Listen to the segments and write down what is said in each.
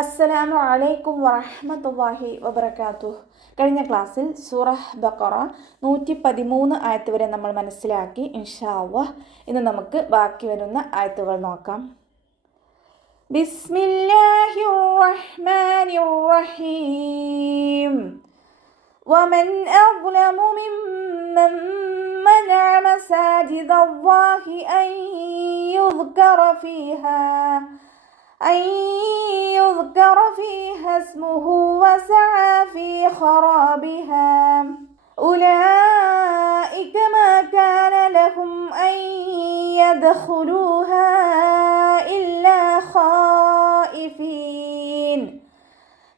അസ്സലാമു അലൈക്കും വറഹ്മത്തുള്ളാഹി വബറകാതുഹു. കഴിഞ്ഞ ക്ലാസ്സിൽ സൂറഹ് ബഖറ 113 ആയത്ത് വരെ നമ്മൾ മനസ്സിലാക്കി. ഇൻഷാ അല്ലാഹ് ഇന്ന് നമുക്ക് ബാക്കി വരുന്ന ആയത്തുകൾ നോക്കാം. ബിസ്മില്ലാഹിർ റഹ്മാനിർ റഹീം. വമൻ അദ്ലമു മിമ്മൻ മനഅ മസാജിദല്ലാഹി അൻ യുദ്കറ فيها اسمه وسعى في خرابها أولئك ما كان لهم أن يدخلوها إلا خائفين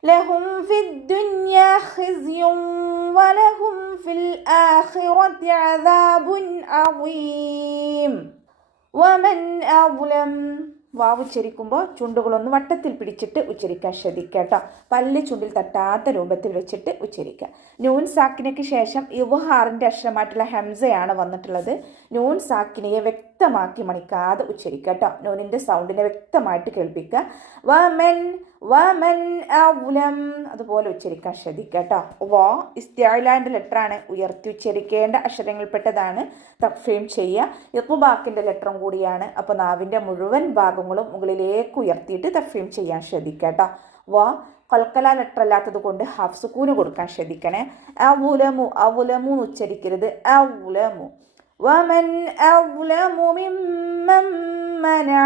لهم في الدنيا خزي ولهم في الآخرة عذاب عظيم. ومن أظلم വാവ് ഉച്ചരിക്കുമ്പോൾ ചുണ്ടുകളൊന്ന് വട്ടത്തിൽ പിടിച്ചിട്ട് ഉച്ചരിക്കാൻ ശ്രദ്ധിക്കുക കേട്ടോ. പല്ല് ചുണ്ടിൽ തട്ടാത്ത രൂപത്തിൽ വെച്ചിട്ട് ഉച്ചരിക്കുക. നൂൻ സാക്കിനയ്ക്ക് ശേഷം ഇവ്ഹാറിൻ്റെ അക്ഷരമായിട്ടുള്ള ഹംസയാണ് വന്നിട്ടുള്ളത്. നൂൻ സാക്കിനയെ വ്യക്തമാക്കി മണിക്കാതെ ഉച്ചരിക്കുക കേട്ടോ. നൂനിൻ്റെ സൗണ്ടിനെ വ്യക്തമായിട്ട് കേൾപ്പിക്കുക. വമൻ വമൻ അവലം അതുപോലെ ഉച്ചരിക്കാൻ ശ്രദ്ധിക്കുക കേട്ടോ. വ ഇസ്തിഅലാൻ്റെ ലെറ്ററാണ്, ഉയർത്തി ഉച്ചരിക്കേണ്ട അക്ഷരങ്ങളിൽപ്പെട്ടതാണ്. തഫ്ഹീം ചെയ്യുക. ഇഖ്ബാക്കിൻ്റെ ലെറ്ററും കൂടിയാണ്. അപ്പോൾ നാവിൻ്റെ മുഴുവൻ ഭാഗങ്ങളും മുകളിലേക്ക് ഉയർത്തിയിട്ട് തഫ്ഹീം ചെയ്യാൻ ശ്രദ്ധിക്കുക കേട്ടോ. വ കൽക്കല ലെറ്റർ അല്ലാത്തത് കൊണ്ട് ഹാഫ് സുക്കൂന് കൊടുക്കാൻ ശ്രദ്ധിക്കണേ. അവലമു അവലമു ഉച്ചരിക്കരുത്. അവലമു. വമൻ അവലമു മിമ്മൻ മനഅ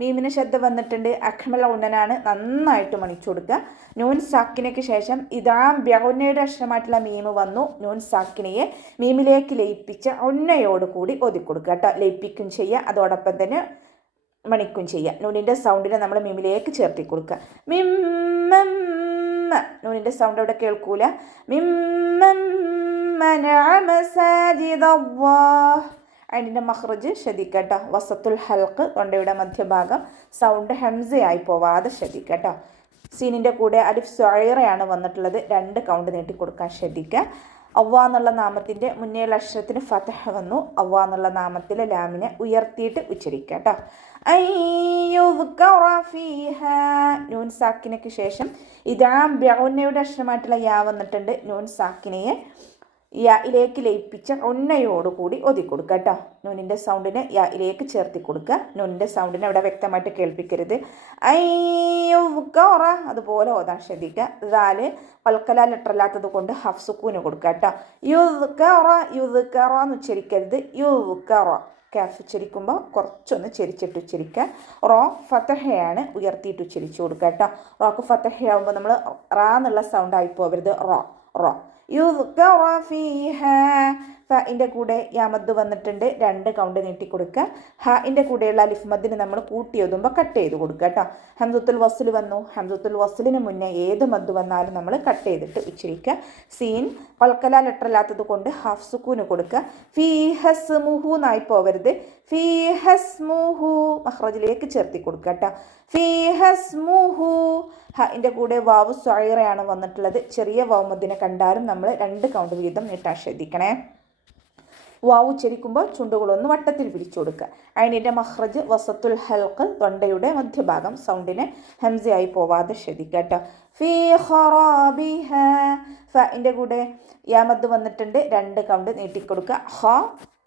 മീമിന് ശബ്ദ വന്നിട്ടുണ്ട്. അഖ്മൽ ഉന്നനാണ്, നന്നായിട്ട് മണിച്ചു കൊടുക്കുക. നൂൻ സാക്കിനയ്ക്ക് ശേഷം ഇതാം ബ്യൗനയുടെ അക്ഷരമായിട്ടുള്ള മീമ് വന്നു. നൂൻ സാക്കിനയെ മീമിലേക്ക് ലയിപ്പിച്ച ഉന്നയോട് കൂടി ഒതുക്കൊടുക്കുക കേട്ടോ. ലയിപ്പിക്കും ചെയ്യുക, അതോടൊപ്പം തന്നെ മണിക്കും ചെയ്യുക. നൂനിൻ്റെ സൗണ്ടിനെ നമ്മൾ മീമിലേക്ക് ചേർത്തി കൊടുക്കുക. മിമ്മ നൂനിൻ്റെ സൗണ്ട് അവിടെ കേൾക്കൂല. മിമ്മൻ മനഅ മസാജിദല്ലാഹ് അതിൻ്റെ മഖ്റജ് ശ്രദ്ധിക്കട്ടോ. വസത്തുൽ ഹൽക്ക് തൊണ്ടയുടെ മധ്യഭാഗം സൗണ്ട് ഹംസയായി പോവാതെ ശ്രദ്ധിക്കട്ടോ. സീനിൻ്റെ കൂടെ അലിഫ് സ്വൈറയാണ് വന്നിട്ടുള്ളത്. 2 കൗണ്ട് നീട്ടി കൊടുക്കാൻ ശ്രദ്ധിക്കുക. അവ്വ എന്നുള്ള നാമത്തിൻ്റെ മുന്നേയുള്ള അക്ഷരത്തിന് ഫതഹ വന്നു. അവ്വ എന്നുള്ള നാമത്തിലെ ലാമിനെ ഉയർത്തിയിട്ട് ഉച്ചരിക്കുക കേട്ടോ. നൂൻ സാക്കിനയ്ക്ക് ശേഷം ഇതാം ബ്യൗനയുടെ അക്ഷരമായിട്ടുള്ള യാ വന്നിട്ടുണ്ട്. നൂൻ സാക്കിനയെ യായിലേക്ക് ലയിപ്പിച്ച ഉന്നയോടുകൂടി ഒതുക്കൊടുക്കുക കേട്ടോ. നൂനിൻ്റെ സൗണ്ടിനെ യായിലേക്ക് ചേർത്തി കൊടുക്കുക. നൂനിൻ്റെ സൗണ്ടിനെ അവിടെ വ്യക്തമായിട്ട് കേൾപ്പിക്കരുത്. ഐയുദ്കറ അതുപോലെ ഓതാൻ ശ്രദ്ധിക്കുക. ദാല് കൽക്കല ലെറ്റർ അല്ലാത്തത് കൊണ്ട് ഹഫ് സുക്കൂന് കൊടുക്കുക കേട്ടോ. യുദ്കറ യുദ്കറ എന്ന് ഉച്ചരിക്കരുത്. യുദ്കറ കാഫ് ഉച്ചരിക്കുമ്പോൾ കുറച്ചൊന്ന് ചെരിച്ചിട്ട് ഉച്ചരിക്കുക. റോ ഫതഹയാണ്, ഉയർത്തിയിട്ട് ഉച്ചരിച്ചു കൊടുക്കുക കേട്ടോ. റോക്ക് ഫതഹയാകുമ്പോൾ നമ്മൾ റാ എന്നുള്ള സൗണ്ട് ആയി പോകരുത്. റോ റോ യുദ്കറ ഫീഹാ. ഫഇൻ്റെ കൂടെ യാമദ് വന്നിട്ടുണ്ട്. 2 കൗണ്ട് നീട്ടി കൊടുക്കുക. ഹാഇൻ്റെ കൂടെയുള്ള അലിഫ് മദ്ദിന് നമ്മൾ കൂട്ടി എഴുതുമ്പോൾ കട്ട് ചെയ്ത് കൊടുക്കുക കേട്ടോ. ഹംസത്തുൽ വസ്ൽ വന്നു. ഹംസത്തുൽ വസ്ലിന് മുന്നേ ഏത് മദ് വന്നാലും നമ്മൾ കട്ട് ചെയ്തിട്ട് ഉച്ചരിക്കുക. സീൻ കൽക്കല ലെറ്റർ അല്ലാത്തത് കൊണ്ട് ഹാഫ് സുക്കൂന് കൊടുക്കുക. ഫീഹസ്മുഹു എന്നായി പോവരുത്. ഫീഹസ്മുഹു മഖ്റജിലേക്ക് ചേർത്തി കൊടുക്കുക കേട്ടോ. ഫീഹസ്മുഹു. ഹാഇൻ്റെ കൂടെ വാവ് സ്വൈറയാണ് വന്നിട്ടുള്ളത്. ചെറിയ വാവ് മദ്ദിനെ കണ്ടാലും നമ്മൾ 2 കൗണ്ട് വീതം നീട്ടാൻ ശ്രദ്ധിക്കണേ. വാവ് ഉച്ചരിക്കുമ്പോൾ ചുണ്ടുകളൊന്ന് വട്ടത്തിൽ പിടിച്ചു കൊടുക്കുക. അതിൻ്റെ മഖ്റജ് വസത്തുൽ ഹൽക്ക് തൊണ്ടയുടെ മധ്യഭാഗം സൗണ്ടിനെ ഹംസയായി പോവാതെ ശ്രദ്ധിക്കുക കേട്ടോ. ഫീ ഖറാബിഹ. ഫഇൻ്റെ കൂടെ യാമദ് വന്നിട്ടുണ്ട്. 2 കൗണ്ട് നീട്ടിക്കൊടുക്കുക. ഹ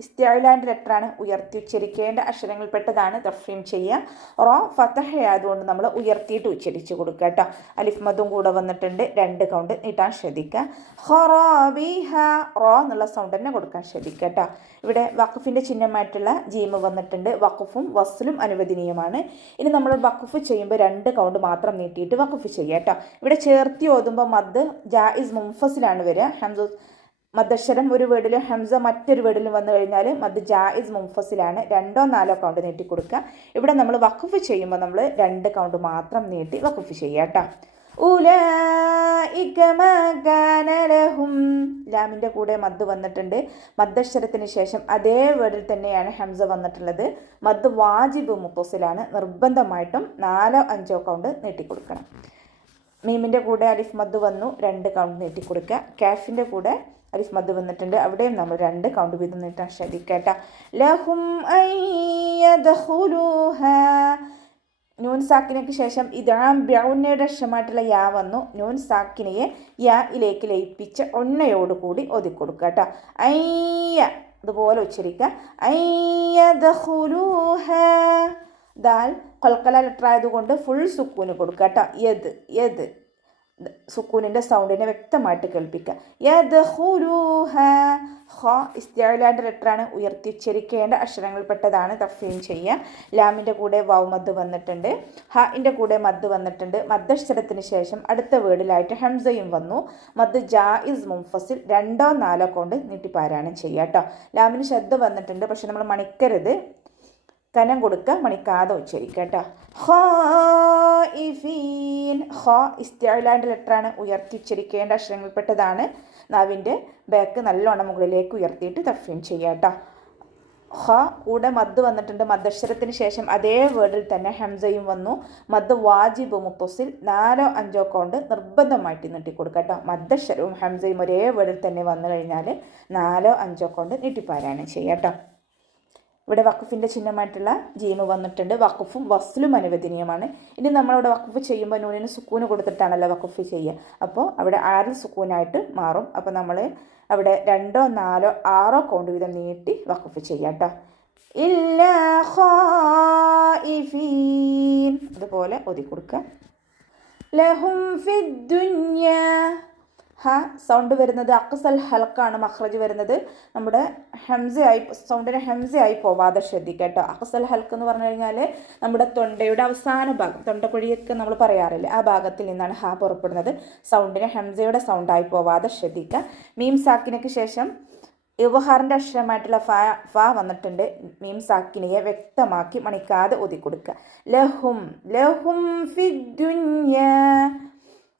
ഇസ്തിഅലാൻ്റെ ലെറ്ററാണ്, ഉയർത്തി ഉച്ചരിക്കേണ്ട അക്ഷരങ്ങളിൽപ്പെട്ടതാണ്. തഫ്ഹീം ചെയ്യുക. റോ ഫതഹ ആയതുകൊണ്ട് നമ്മൾ ഉയർത്തിയിട്ട് ഉച്ചരിച്ച് കൊടുക്കുക കേട്ടോ. അലിഫ് മദും കൂടെ വന്നിട്ടുണ്ട്. 2 കൗണ്ട് നീട്ടാൻ ശ്രദ്ധിക്കുക. ഖറാബിഹ റോ എന്നുള്ള സൗണ്ട് തന്നെ കൊടുക്കാൻ ശ്രദ്ധിക്കുക കേട്ടോ. ഇവിടെ വഖഫിൻ്റെ ചിഹ്നമായിട്ടുള്ള ജീമ് വന്നിട്ടുണ്ട്. വഖഫും വസ്ലും അനുവദനീയമാണ്. ഇനി നമ്മൾ വഖഫ് ചെയ്യുമ്പോൾ 2 കൗണ്ട് മാത്രം നീട്ടിയിട്ട് വഖഫ് ചെയ്യുക കേട്ടോ. ഇവിടെ ചേർത്തി ഓതുമ്പോൾ മദ് ജായിസ് മുൻഫസിലാണ് വരിക. ഹംസ മദ്ദക്ഷരം ഒരു വേർഡിലും ഹംസ മറ്റൊരു വേർഡിലും വന്നു കഴിഞ്ഞാൽ മദ് ജായിസ് മുൻഫസിലാണ്. 2 4 കൗണ്ട് നീട്ടി കൊടുക്കുക. ഇവിടെ നമ്മൾ വഖഫ് ചെയ്യുമ്പോൾ നമ്മൾ 2 കൗണ്ട് മാത്രം നീട്ടി വഖഫ് ചെയ്യുക കേട്ടോ. ഉലൈക മാ കാന ലഹും. ലാമിൻ്റെ കൂടെ മദ് വന്നിട്ടുണ്ട്. മദ്ദക്ഷരത്തിന് ശേഷം അതേ വേർഡിൽ തന്നെയാണ് ഹംസ വന്നിട്ടുള്ളത്. മദ് വാജിബ് മുത്തസിലാണ്. നിർബന്ധമായിട്ടും 4 5 കൗണ്ട് നീട്ടിക്കൊടുക്കണം. മീമിൻ്റെ കൂടെ അലിഫ് മദ് വന്നു. 2 കൗണ്ട് നീട്ടിക്കൊടുക്കുക. കാഫിൻ്റെ കൂടെ അലിഫ് മദ് വന്നിട്ടുണ്ട്. അവിടെയും നമ്മൾ 2 കൗണ്ട് വീതം നീട്ടാൻ ശ്രദ്ധിക്കട്ടെ. ലഹും അൻ യദ്ഖുലൂഹാ നൂൻ സാക്കിനയ്ക്ക് ശേഷം ഇദ്ഗാം ബിഉന്നയുടെ അക്ഷരമായിട്ടുള്ള യാ വന്നു. നൂൻ സാക്കിനയെ യായിലേക്ക് ലയിപ്പിച്ച് ഒന്നയോടുകൂടി ഒതുക്കൊടുക്കുക കേട്ടോ. അയ്യ അതുപോലെ ഉച്ചരിക്കുക. അയ്യദ്ഖുലൂഹ. ദാൽ ഖൽഖല ലെറ്റർ ആയതുകൊണ്ട് ഫുൾ സുക്കൂന് കൊടുക്കുക കേട്ടോ. യദ് സുക്കൂനിൻ്റെ സൗണ്ടിനെ വ്യക്തമായിട്ട് കേൾപ്പിക്കുക. യദ്ഖുലൂഹ. ഖ ഇസ്തിഅലാൻ്റെ ലെറ്ററാണ്, ഉയർത്തിച്ചരിക്കേണ്ട അക്ഷരങ്ങൾപ്പെട്ടതാണ്. തഫ്ഹീം ചെയ്യുക. ലാമിൻ്റെ കൂടെ വാവ് മദ് വന്നിട്ടുണ്ട്, ഹഇൻ്റെ കൂടെ മദ് വന്നിട്ടുണ്ട്. മദ്ദക്ഷരത്തിന് ശേഷം അടുത്ത വേർഡിലായിട്ട് ഹംസയും വന്നു. മദ് ജായിസ് മുൻഫസിൽ 2 or 4 കൊണ്ട് നീട്ടിപ്പാരായണം ചെയ്യുക കേട്ടോ. ലാമിന് ശബ്ദ വന്നിട്ടുണ്ട്, പക്ഷെ നമ്മൾ മണിക്കരുത്, കനം കൊടുക്കുക, മണിക്കാതെ ഉച്ചരിക്കുക കേട്ടോ. ഖായിഫീൻ. ഖ ഇസ്തിഅലാൻ്റെ ലെറ്ററാണ്, ഉയർത്തിച്ചരിക്കേണ്ട അക്ഷരങ്ങൾപ്പെട്ടതാണ്. നാവിൻ്റെ ബാക്ക് നല്ലോണം മുകളിലേക്ക് ഉയർത്തിയിട്ട് തഫ്ഹീം ചെയ്യുക കേട്ടോ. ഖ കൂടെ മദ് വന്നിട്ടുണ്ട്. മദ്ദക്ഷരത്തിന് ശേഷം അതേ വേർഡിൽ തന്നെ ഹംസയും വന്നു. മദ് വാജിബ് മുത്തസിൽ 4 or 5 കൊണ്ട് നിർബന്ധമായിട്ട് നീട്ടിക്കൊടുക്കുക കേട്ടോ. മദ്ദക്ഷരവും ഹംസയും ഒരേ വേർഡിൽ തന്നെ വന്നു കഴിഞ്ഞാൽ 4 or 5 കൊണ്ട് നീട്ടിപ്പാരായണം ചെയ്യുക കേട്ടോ. ഇവിടെ വഖഫിൻ്റെ ചിഹ്നമായിട്ടുള്ള ജീമ് വന്നിട്ടുണ്ട്. വഖഫും വസ്ലും അനുവദനീയമാണ്. ഇനി നമ്മളിവിടെ വഖഫ് ചെയ്യുമ്പോൾ നൂനിന് സുക്കൂന് കൊടുത്തിട്ടാണല്ലോ വഖഫ് ചെയ്യുക. അപ്പോൾ അവിടെ 6 സുക്കൂനായിട്ട് മാറും. അപ്പോൾ നമ്മൾ അവിടെ 2 or 4 or 6 കൗണ്ട് വീതം നീട്ടി വഖഫ് ചെയ്യാം കേട്ടോ. ഇല്ലാ ഖായിഫീൻ. അതുപോലെ ഓതി കൊടുക്കുക. ലഹും ഫിദ്ദുന്യാ. ഹ സൗണ്ട് വരുന്നത് അക്സൽ ഹൽക്കാണ് മഖ്റജ് വരുന്നത്. നമ്മുടെ സൗണ്ടിന് ഹംസയായി പോവാതെ ശ്രദ്ധിക്കുക കേട്ടോ. അക്സൽ ഹൽക്ക് എന്ന് പറഞ്ഞു കഴിഞ്ഞാൽ നമ്മുടെ തൊണ്ടയുടെ അവസാന ഭാഗം, തൊണ്ടക്കുഴിയൊക്കെ നമ്മൾ പറയാറില്ല, ആ ഭാഗത്തിൽ നിന്നാണ് ഹ പുറപ്പെടുന്നത്. സൗണ്ടിന് ഹംസയുടെ സൗണ്ടായി പോവാതെ ശ്രദ്ധിക്കുക. മീം സാക്കിനയ്ക്ക് ശേഷം ഇവഹാറിൻ്റെ അക്ഷരമായിട്ടുള്ള ഫ വന്നിട്ടുണ്ട്. മീം സാക്കിനയെ വ്യക്തമാക്കി മണിക്കാതെ ഓതി കൊടുക്കുക. ലഹും ഫിദ്ദുന്യാ.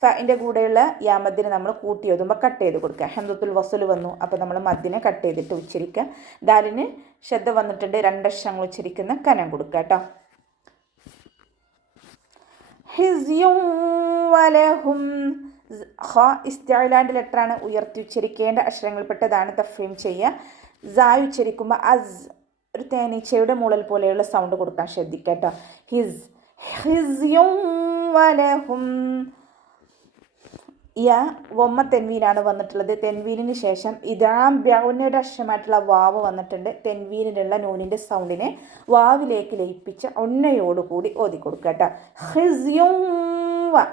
ഫിൻ്റെ കൂടെയുള്ള യാ മദ്ദിനെ നമ്മൾ കൂട്ടി ഓതുമ്പോൾ കട്ട് ചെയ്ത് കൊടുക്കുക. ഹംസത്തുൽ വസ്ൽ വന്നു, അപ്പോൾ നമ്മൾ മദ്ദിനെ കട്ട് ചെയ്തിട്ട് ഉച്ചരിക്കുക. ദാലിന് ശബ്ദ വന്നിട്ടുണ്ട്, 2 അക്ഷരങ്ങൾ ഉച്ചരിക്കുന്ന കനം കൊടുക്കുക കേട്ടോ. ഹിസ്യും വലഹും. ഖ ഇസ്തിഅലാൻ്റെ ലെറ്ററാണ്, ഉയർത്തി ഉച്ചരിക്കേണ്ട അക്ഷരങ്ങൾപ്പെട്ടതാണ്. തഫ്ഹീം ചെയ്യുക. സായ് ഉച്ചരിക്കുമ്പോൾ ഒരു തേനീച്ചയുടെ മൂളൽ പോലെയുള്ള സൗണ്ട് കൊടുക്കാൻ ശ്രദ്ധിക്കുക കേട്ടോ. ഹിസ്യും വലഹും. വൊമ്മ തെൻവീനാണ് വന്നിട്ടുള്ളത്. തെൻവീനിന് ശേഷം ഇദ്ഗാം ബിഉന്നയുടെ അക്ഷരമായിട്ടുള്ള വാവ് വന്നിട്ടുണ്ട്. തെൻവീനിലുള്ള നൂനിൻ്റെ സൗണ്ടിനെ വാവിലേക്ക് ലയിപ്പിച്ച് ഒന്നയോടുകൂടി ഓതി കൊടുക്കുക കേട്ടോ. ഹിസ്യും.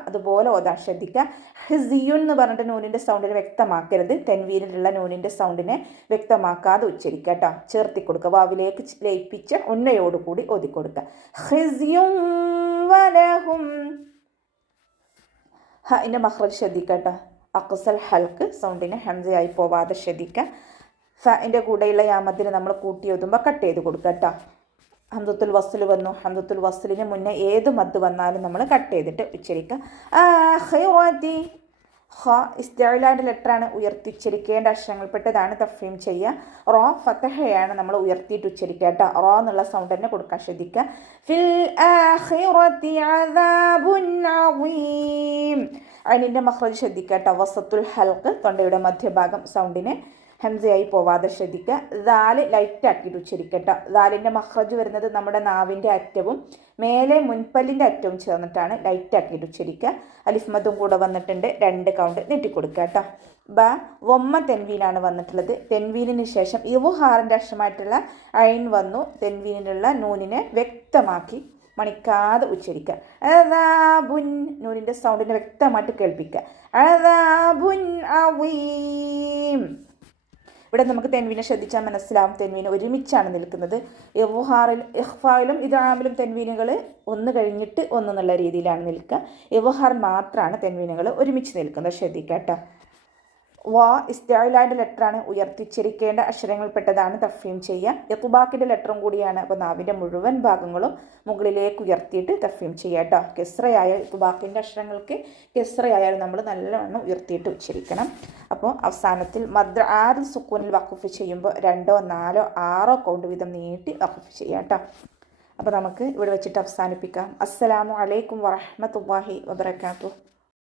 അതുപോലെ ഓതാൻ ശ്രദ്ധിക്കുക. ഹിസിയുൻ എന്ന് പറഞ്ഞിട്ട് നൂനിൻ്റെ സൗണ്ടിനെ വ്യക്തമാക്കരുത്. തെൻവീനിലുള്ള നൂനിൻ്റെ സൗണ്ടിനെ വ്യക്തമാക്കാതെ ഉച്ചരിക്കുക കേട്ടോ. ചേർത്തി കൊടുക്കുക, വാവിലേക്ക് ലയിപ്പിച്ച് ഒന്നയോടുകൂടി ഓതി കൊടുക്കുക. ഹിസ്യും വലഹും. ഹഇൻ്റെ മഖ്റജ് ശ്രദ്ധിക്കുക കേട്ടോ. അക്സൽ ഹൽക്ക് സൗണ്ടിന് ഹംസയായി പോവാതെ ശ്രദ്ധിക്കുക. ഫിൻ്റെ കൂടെയുള്ള യാമത്തിന് നമ്മൾ കൂട്ടി ഓതുമ്പോൾ കട്ട് ചെയ്ത് കൊടുക്കുക കേട്ടോ. ഹംസത്തുൽ വസ്ൽ വന്നു. ഹംസത്തുൽ വസ്ലിന് മുന്നേ ഏത് മദ് വന്നാലും നമ്മൾ കട്ട് ചെയ്തിട്ട് ഉച്ചരിക്കുക. ആഖിറതി. ഖ ഇസ്തിഅലാൻ്റെ ലെറ്ററാണ്, ഉയർത്തിച്ചരിക്കേണ്ട അക്ഷരങ്ങൾപ്പെട്ടതാണ്. തഫ്ഹീം ചെയ്യുക. റോ ഫതഹയാണ്, നമ്മൾ ഉയർത്തിയിട്ട് ഉച്ചരിക്കുക കേട്ടോ. റോ എന്നുള്ള സൗണ്ട് തന്നെ കൊടുക്കാൻ ശ്രദ്ധിക്കുക. ഫിൽ ആഖിറതി അദാബുൻ അദീം. അതിൻ്റെ മഖ്റജ് ശ്രദ്ധിക്കുക കേട്ടോ. വസത്തുൽ ഹൽക്ക് തൊണ്ടയുടെ മധ്യഭാഗം സൗണ്ടിന് ഹംസയായി പോവാതെ ശ്രദ്ധിക്കുക. ദാല് ലൈറ്റാക്കിയിട്ട് ഉച്ചരിക്കട്ടോ. ദാലിൻ്റെ മഖ്റജ് വരുന്നത് നമ്മുടെ നാവിൻ്റെ അറ്റവും മേലെ മുൻപല്ലിൻ്റെ അറ്റവും ചേർന്നിട്ടാണ് ലൈറ്റാക്കിയിട്ട് ഉച്ചരിക്കുക. അലിഫ് മദും കൂടെ വന്നിട്ടുണ്ട്, 2 കൗണ്ട് നീട്ടിക്കൊടുക്കുക കേട്ടോ. വൊമ്മ തെൻവീനാണ് വന്നിട്ടുള്ളത്. തെൻവീനിന് ശേഷം ഇവ്ഹാറിൻ്റെ അക്ഷരമായിട്ടുള്ള ഐൻ വന്നു. തെൻവീനിലുള്ള നൂനിനെ വ്യക്തമാക്കി മണിക്കാതെ ഉച്ചരിക്കുക. അദാബുൻ. നൂനിൻ്റെ സൗണ്ടിനെ വ്യക്തമായിട്ട് കേൾപ്പിക്കുക. അദാബുൻ അദീം. ഇവിടെ നമുക്ക് തെൻവീനെ ശ്രദ്ധിച്ചാൽ മനസ്സിലാവും, തെൻവീന് ഒരുമിച്ചാണ് നിൽക്കുന്നത്. ഇഖ്ഫായിലും ഇദ്ഗാമിലും തെൻവീനുകൾ ഒന്ന് കഴിഞ്ഞിട്ട് ഒന്ന് എന്നുള്ള രീതിയിലാണ് നിൽക്കുക. ഇവ്ഹാർ മാത്രമാണ് തെൻവീനുകൾ ഒരുമിച്ച് നിൽക്കുന്നത്. ശ്രദ്ധിക്കുക കേട്ടോ. വാ ഇസ്തിഅലാൻ്റെ ലെറ്ററാണ്, ഉയർത്തിച്ചരിക്കേണ്ട അക്ഷരങ്ങൾപ്പെട്ടതാണ്. തഫ്ഹീം ചെയ്യുക. ഇത്ബാക്കിൻ്റെ ലെറ്ററും കൂടിയാണ്. അപ്പോൾ നാവിൻ്റെ മുഴുവൻ ഭാഗങ്ങളും മുകളിലേക്ക് ഉയർത്തിയിട്ട് തഫ്ഹീം ചെയ്യുക കേട്ടോ. കെസ്റയായ ഇത്ബാക്കിൻ്റെ അക്ഷരങ്ങൾക്ക് കെസ്റയായാലും നമ്മൾ നല്ലവണ്ണം ഉയർത്തിയിട്ട് ഉച്ചരിക്കണം. അപ്പോൾ അവസാനത്തിൽ മദ് 6 സുക്കൂനിൽ വഖഫ് ചെയ്യുമ്പോൾ 2 or 4 or 6 കൗണ്ട് വീതം നീട്ടി വഖഫ് ചെയ്യുക കേട്ടോ. അപ്പോൾ നമുക്ക് ഇവിടെ വെച്ചിട്ട് അവസാനിപ്പിക്കാം. അസ്സലാമു അലൈക്കും വറഹ്മത്തുള്ളാഹി വബറകാതുഹു.